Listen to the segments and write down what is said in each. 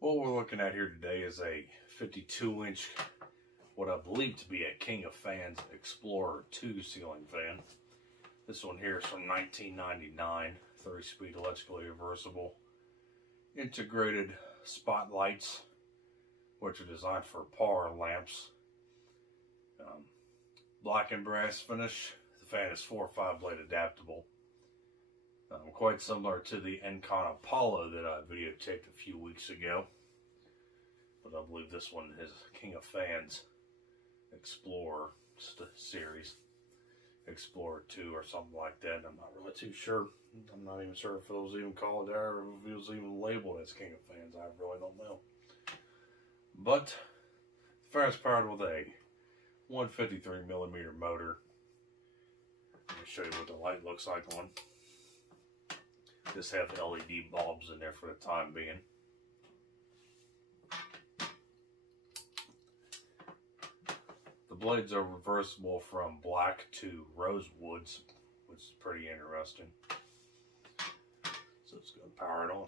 What we're looking at here today is a 52-inch, what I believe to be a KOF Explorer II ceiling fan. This one here is from 1999, 3-speed electrically reversible, integrated spotlights, which are designed for power lamps. Black and brass finish. The fan is 4 or 5 blade adaptable. Quite similar to the Encon Apollo that I videotaped a few weeks ago. But I believe this one is KOF Explorer series. Explorer 2 or something like that. I'm not really too sure. I'm not even sure if it was even called there or if it was even labeled as KOF. I really don't know. But the fan is powered with a 153mm motor. Let me show you what the light looks like on. Just have LED bulbs in there for the time being. The blades are reversible from black to rose woods, which is pretty interesting. So it's going to power it on.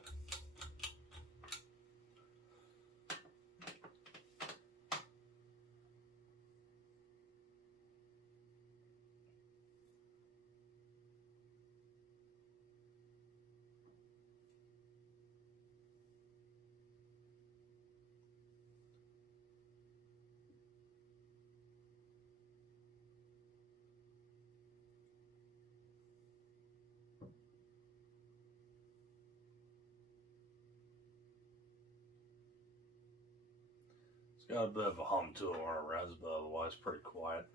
It's got a bit of a hum to it when it runs, but otherwise pretty quiet.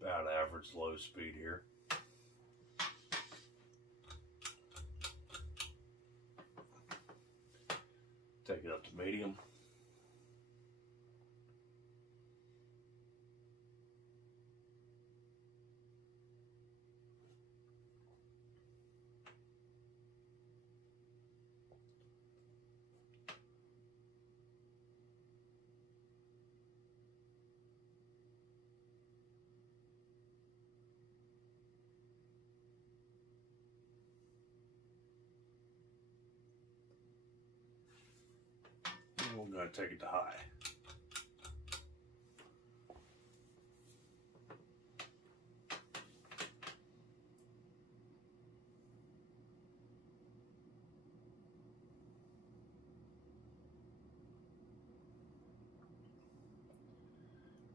About average low speed here. Take it up to medium. We're going to take it to high.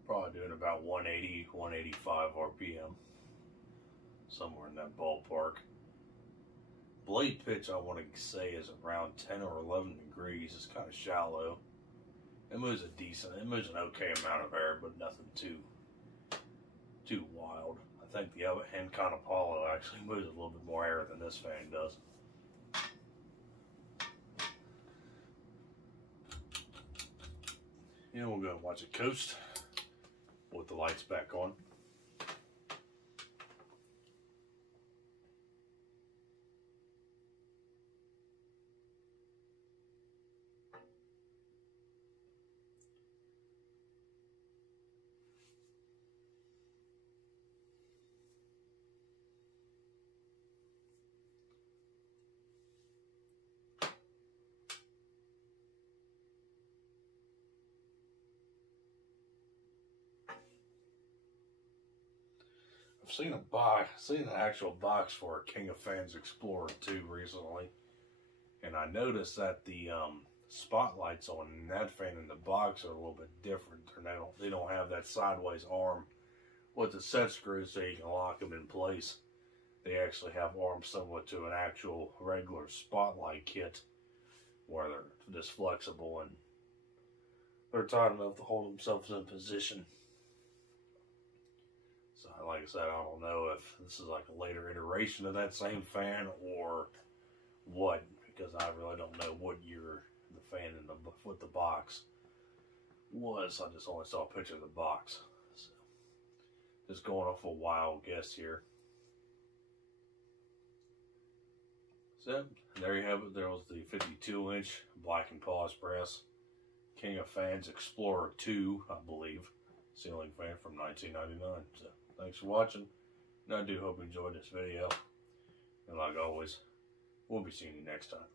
Probably doing about 180, 185 RPM. Somewhere in that ballpark. Blade pitch, I want to say, is around 10 or 11 degrees. It's kind of shallow. It moves it moves an okay amount of air, but nothing too wild. I think the Encon Apollo actually moves a little bit more air than this fan does. And we'll go and watch it coast with the lights back on. I've seen an actual box for a KOF Explorer II recently, and I noticed that the spotlights on that fan in the box are a little bit different. They don't have that sideways arm with the set screws so you can lock them in place. They actually have arms similar to an actual regular spotlight kit, where they're just flexible and they're tight enough to hold themselves in position. So, like I said, I don't know if this is like a later iteration of that same fan or what, because I really don't know what year the fan with the box was. I just only saw a picture of the box. So, just going off a wild guess here. So, there you have it. There was the 52-inch black and polished brass KOF Explorer II, I believe, ceiling fan from 1999. So, thanks for watching, and I do hope you enjoyed this video. And like always, we'll be seeing you next time.